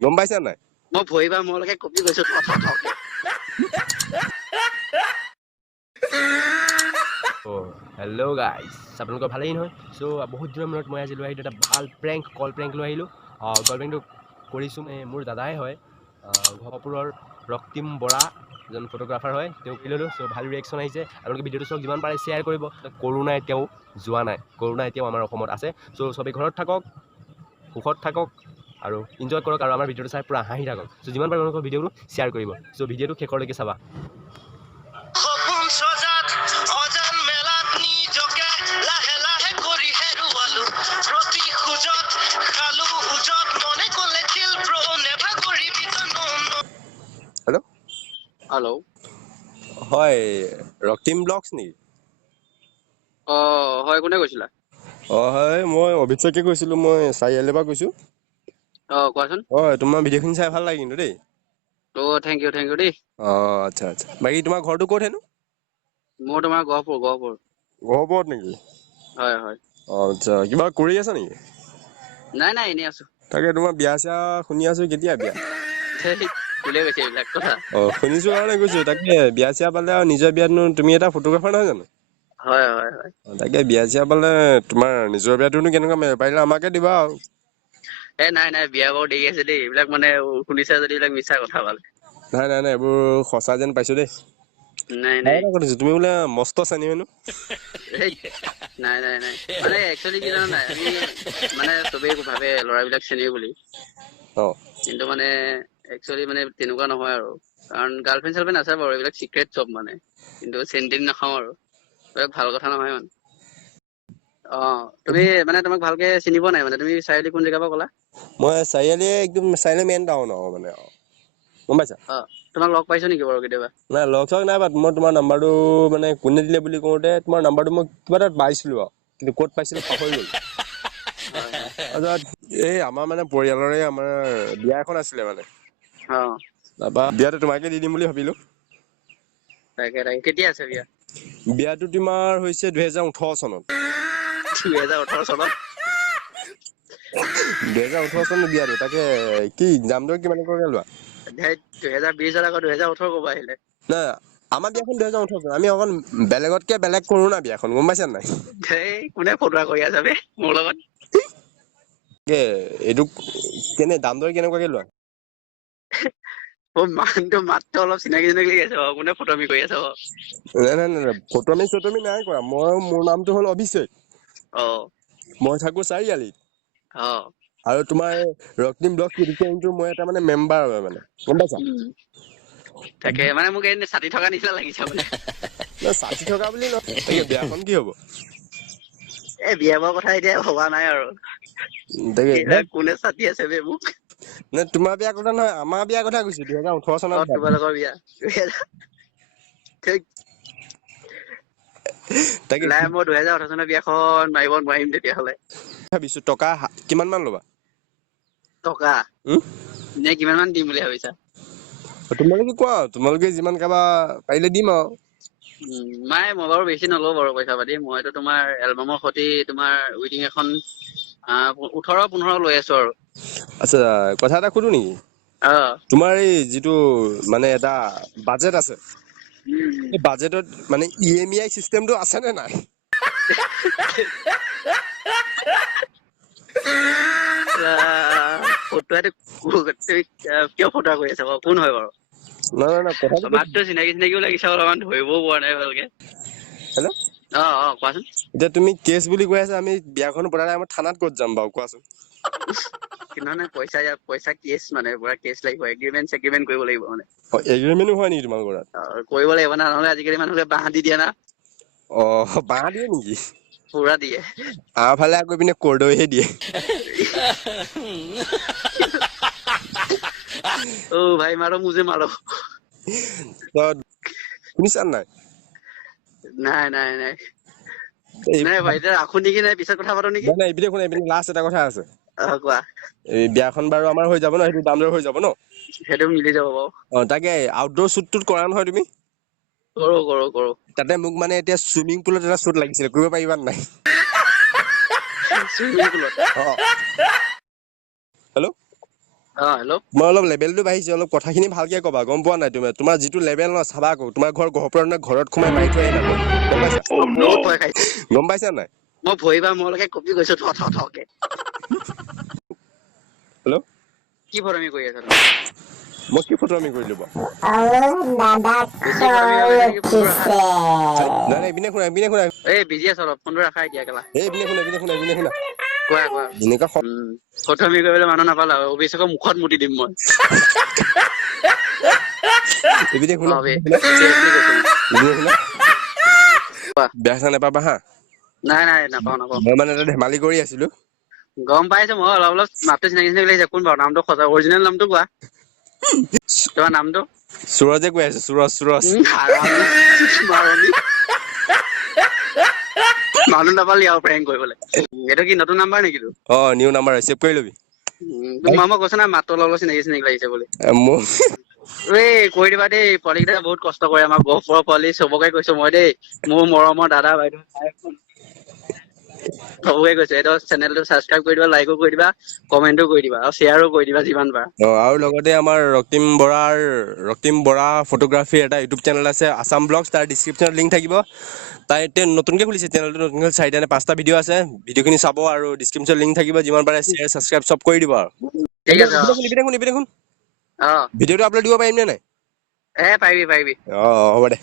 গম পাইছা নাই? মই ভৰিবা মোৰলৈকে কপি গৈছো হেল্ল' গাইজ, আপোনালোকৰ ভালেই নহয়? চ' বহুত দিনৰ মূৰত মই আজি লৈ আহিলোঁ এটা ভাল কল প্ৰেংক লৈ আহিলোঁ। কল প্ৰেংকটো কৰিছোঁ মোৰ দাদাই হয়, গহপুৰৰ ৰক্তিম বৰা, এজন ফটোগ্ৰাফাৰ হয়, তেওঁক কি ল'লোঁ। চ' ভাল ৰিয়েকশ্যন আহিছে। আপোনালোকে ভিডিঅ'টো চাওক, যিমান পাৰে শ্বেয়াৰ কৰিব। কৰোণা এতিয়াও যোৱা নাই, কৰোণা এতিয়াও আমাৰ অসমত আছে। চ' চবেই ঘৰত থাকক, সুখত থাকক আৰু এনজয় কৰক, আৰু আমাৰ ভিডিঅ'টো চাই পূৰা হাঁহি থাকক। চ' যিমান পাৰে আপোনালোকৰ ভিডিঅ'টো শ্বেয়াৰ কৰিব। চ' ভিডিঅ'টো শেষলৈকে চাবা। হেল্ল', হেল্ল', হয় ৰক্তিম ব্লগছ নেকি? হয়, কোনে কৈছিলা? হয় মই অভিষেকে কৈছিলোঁ, মই চাৰিআলিৰ পৰা কৈছোঁ। কোৱাচোন। হয়, তোমাৰ ভিডিঅ'খিনি চাই ভাল লাগে কিন্তু দেই। থেংক ইউ দেই। আচ্ছা আচ্ছা, বাকী তোমাৰ ঘৰটো ক'ত হেনো? মোৰ তোমাৰ গহপুৰ। গহপুৰত নেকি? হয়। আচ্ছা, কিবা কৰি আছা নেকি? নাই এনেই আছো। তাকে তোমাৰ বিয়া চিয়া শুনি আছো, কেতিয়া বিয়া? কোনে কৈছে এইবিলাক কথা? শুনিছো কাৰণে কৈছো। তাকে বিয়া চিয়া পালে আৰু নিজৰ বিয়াতনো, তুমি এটা ফটোগ্ৰাফাৰ নহয় জানো? হয়। তাকে বিয়া চিয়া পালে তোমাৰ নিজৰ বিয়াটোনো কেনেকুৱা মাৰিবা, পাৰিলে আমাকে দিবা আৰু। নাই বিয়া বাৰু দেৰি আছে দেই। এইবিলাক মানে শুনিছা যদি এইবিলাক মিছা কথা পালে। নাই এইবোৰ সঁচা যেন পাইছো দেই। নাই তুমি বোলে মস্ত চেনি মেনো। নাই মানে একচুৱেলি কি জানা নাই, আমি মানে চবেই ভাবে ল'ৰাবিলাক চেনি বুলি, কিন্তু মানে একচুৱেলি মানে তেনেকুৱা নহয় আৰু। কাৰণ গাৰ্লফ্ৰেণ্ড চাৰ্লফ্ৰেণ্ড আছে বাৰু, এইবিলাক চিক্ৰেট চব মানে। কিন্তু চেনি নাখাওঁ আৰু, এইবিলাক ভাল কথা নহয় মানে। তুমি মানে তোমাক ভালকে চিনি পোৱা নাই মানে। তুমি চাৰিআলি কোন জেগাৰ পৰা ক'লা? মই চাৰিআলি একদম চাৰিআলি মেইন টাউন আৰু মানে, গম পাইছা? তোমাক লগ পাইছো নেকি বাৰু কেতিয়াবা? নাই লগ চগ নাই পাত। মই তোমাৰ নাম্বাৰটো মানে কোনে দিলে বুলি কওঁতে, তোমাৰ নাম্বাৰটো মই কিবা এটা পাইছিলো আৰু, কিন্তু ক'ত পাইছিলো পাহৰি গ'লো। এই আমাৰ মানে পৰিয়ালৰে আমাৰ বিয়া এখন আছিলে মানে, তাৰপৰা বিয়াটো তোমাকে দি দিম বুলি ভাবিলো। তাকে কেতিয়া আছে বিয়া? বিয়াটো তোমাৰ হৈছে 2018 চনত। 2018 চনত? 2018 চনত বিয়াটো। তাকে কি দাম দৰ কিমানকৈ লোৱা? 2020 আকৌ 2018 ক'ব আহিলে। নাই আমাৰ বিয়াখন 2018 চন। আমি অকণ বেলেগতকে বেলেগ কৰো না বিয়াখন, গম পাইছা নাই? কোনে ফটোৱা কৰি আছা বে মোৰ লগত? এইটো কেনে দাম দৰ কেনেকুৱাকে লোৱা? মানুহটো মাতটো অলপ চিনাকি লাগি আছে বাৰু, কোনে ফটোৱামি কৰি আছে বাৰু? নাই ফটোৱামি চটোৱামি নাই কৰা। মোৰ নামটো হ'ল অভিষেক। মই থাকো চাৰিআলিত। আৰু তোমাৰ ৰক্তিম ব্লগ কিন্তু মই এটা মানে মেম্বাৰ হয় মানে, গম পাইছা? তাকে মানে মোক এনে ছাতি থকা নিচিনা লাগিছে মানে। ছাতি থকা বুলি নহয়। তাকে বিয়াখন কি হব? বিয়া বাৰু কথা এতিয়া ভবা নাই আৰু। কোনে ছাতি আছে বে মোক? নে তোমাৰ বিয়াৰ কথা নহয়, আমাৰ বিয়াৰ কথা কৈছো। 2018 চনত তোমালোকৰ বিয়া। তাকে নাই মই 2018 চনৰ বিয়াখন মাৰিব নোৱাৰিম তেতিয়াহ'লে। ভাবিছো টকা কিমান মান ল'বা? টকা নে কিমান মান দিম বুলি ভাবিছা? তোমালোকে কোৱা, তোমালোকে যিমান কাবা পাৰিলে দিম আৰু। নাই মই বাৰু বেছি নলওঁ বাৰু পইচা পাতি। মইতো তোমাৰ এলবামৰ সৈতে তোমাৰ ৱেডিং এখন 18-15 লৈ আছো আৰু। আচ্ছা, কথা এটা সুধো নেকি? তোমাৰ এই যিটো মানে এটা বাজেট আছে, এই বাজেটত মানে EMI চিষ্টেমটো আছে নে নাই? কিয় ফটোৱা কৰি আছা বাৰু? কোন হয় বাৰু? মাতটো চিনাকিও লাগিছে, অলপমান ধৰিবও পৰা নাই ভালকে। হেল্ল', কোৱাচোন। এতিয়া তুমি কেছ বুলি কৈ আছা, আমি বিয়াখন পতাৰ টাইমত থানাত ক'ত যাম বাৰু কোৱাচোন? পইচা কেছ মানে পুৰা কেছ লাগিব, এগ্ৰিমেন্ট চেগ্ৰিমেন্ট কৰিব লাগিব মানে। এগ্ৰিমেন্টো হয় নেকি তোমালোকৰ তাত? কৰিব লাগিব না, নহলে আজিকালি মানুহে বাহ দি দিয়ে না। বাঁহ দিয়ে নেকি? পুৰা দিয়ে। আমাৰ ফালে আকৌ পিনে কৰ্দৈহে দিয়ে। ভাই মাৰো মুজে মাৰো। শুনিছা নাই? নাই ভাই এতিয়া ৰাখো নেকি, নাই পিছত কথা পাতো নেকি? নাই এইপিনে লাষ্ট এটা কথা আছে। কোৱা। এই বিয়াখন বাৰু আমাৰ হৈ যাব ন, সেইটো দাম দৰ হৈ যাব ন? সেইটো মিলি যাব বাৰু। তাকে আউটডোৰ শ্বুটটোত কৰা নহয় তুমি? কৰো। তাতে মোক মানে এতিয়া চুইমিং পুলত এটা শ্বুট লাগিছিলে, কৰিব পাৰিবা নাই? চুইমিং পুলত? হেল্ল', হেল্ল' তোমাৰ অলপ লেভেলটো বাঢ়িছে, অলপ কথাখিনি ভালকে ক'বা, গম পোৱা নাই? তোমাৰ যিটো লেভেল ন চাবা আকৌ, তোমাৰ ঘৰ গহপুৰত নে ঘৰত সোমাই মাৰি থৈ আহিম আকৌ, গম পাইছা? বহুত ভয় খাইছে, গম পাইছা নাই? মই ভৰিবা মোৰলৈকে কপি গৈছো থকে। হেল্ল', কি ফটমি কৰি আছা তুমি? মই কি ফটোৱামি কৰিলো বাৰু? বেছি ফটমি হৈ গৈছে নেকি? ফোনটো ৰাখা। নাই নাই, ইপিনে শুনা। এই বিজি আছ অলপ, ফোনটো ৰাখা এতিয়া কেলা। ইপিনে শুনা। কোৱা। এনেকুৱা ফটমি কৰিবলৈ মানুহ নাপালা, অভিষেকৰ মুখত মুতি দিম মই। এইপিনে শুনা। চিৰিয়াছলি কৈছো মই। কোৱা। বেয়া চেয়া নাপাবা হা। নাই নাপাওঁ। মই মানে এটা ধেমালি কৰি আছিলো। গম পাইছো, মই অলপ মাতটো চিনাকি লাগিছে। কোন বাৰু? নামটো সঁচা অৰিজিনেল নামটো কোৱা। তোমাৰ নামটো? সুৰজে কৈ আছে, সুৰজ। হাৰামি মাৰণি। মানুহ নাপালি আৰু প্ৰেংক কৰিবলৈ। এইটো কি নতুন নাম্বাৰ নেকি তোৰ? নিউ নাম্বাৰ ছেভ কৰি ল'বি। মই কৈছো না মাতটো অলপ চিনাকি লাগিছে বুলি। মোৰ কৈ দিবা দেই, পোৱালি কেইটাই বহুত কষ্ট কৰে, আমাৰ গহপুৰৰ পোৱালি চবকে কৈছো মই দেই। মোৰ মৰমৰ দাদা বাইদেউ চবকে কৈছো, এইটো চেনেলটো ছাবস্ক্ৰাইব কৰি দিবা, লাইকো কৰি দিবা, কমেন্টো কৰি দিবা, আৰু শ্বেয়াৰো কৰি দিবা যিমান পাৰা। আৰু লগতে আমাৰ ৰক্তিম বৰা ফটোগ্ৰাফীৰ এটা ইউটিউব চেনেল আছে, আছাম ব্লগছ, তাৰ ডিছক্ৰিপশ্যনত লিংক থাকিব। তাই এতিয়া নতুনকে খুলিছে চেনেলটো, নতুনকে 4টা নে 5টা ভিডিঅ' আছে, ভিডিঅ'খিনি চাব আৰু ডিছক্ৰিপশ্যনত লিংক থাকিব, যিমান পাৰে শ্বেয়াৰ ছাবস্ক্ৰাইব চব কৰি দিব আৰু। ঠিক আছে। ইপিনে শুন। ভিডিঅ'টো আপলোড দিব পাৰিম নে নাই? পাৰিবি। হ'ব দে।